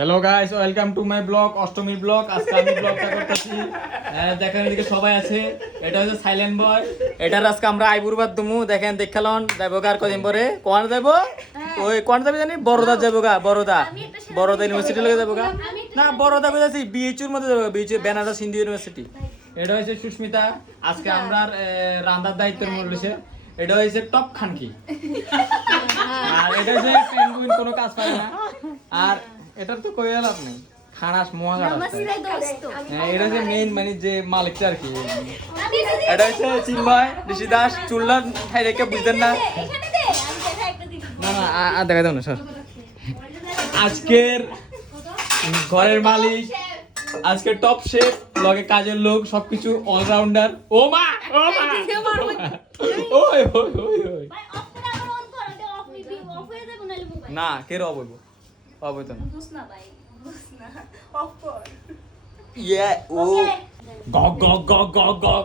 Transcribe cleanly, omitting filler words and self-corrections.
Hello guys, welcome to my blog Ashtami blog. আজকে আমি ব্লগটা করতেছি, দেখেন এদিকে সবাই আছে। এটা হচ্ছে সাইলেন্ট বয়। এটার আজকে আমরা আইবুরবাদ দুমু। দেখেন দেখালন যাইব গার কদিন পরে কোন যাইব, ওই কোন যাবে জানি বড়দা যাইব গা। বড়দা ইউনিভার্সিটি লগে যাইব গা। না বড়দা কইতাছি বিএইচইউর মধ্যে যাইব, বিএইচইউ বেনারস হিন্দু ইউনিভার্সিটি। এটা হচ্ছে সুস্মিতা। আজকে আমরা রান্নার দায়িত্বের মূল হইছে। এটা হচ্ছে টপ খানকি। আর এটা হচ্ছে পেঙ্গুইন, কোনো কাজ পারে না। আর এটার তো কই লাভ নেই, খানাস মহা হ্যাঁ, এটা হচ্ছে মেইন মানে যে মালিকটা আর কি। এটা হচ্ছে চিন্ময় ঋষি দাস। চুল্লা খাই রেখে বুঝতেন না। না না দেখা দাও না স্যার। আজকের ঘরের মালিক, আজকে টপ শেফ, লগে কাজের লোক, সবকিছু অলরাউন্ডার। ও মা ও মা ওই ওই ওই ওই না কে র বলবো অবৈত না ইয়ে ও গগ গগ গগ গগ গগ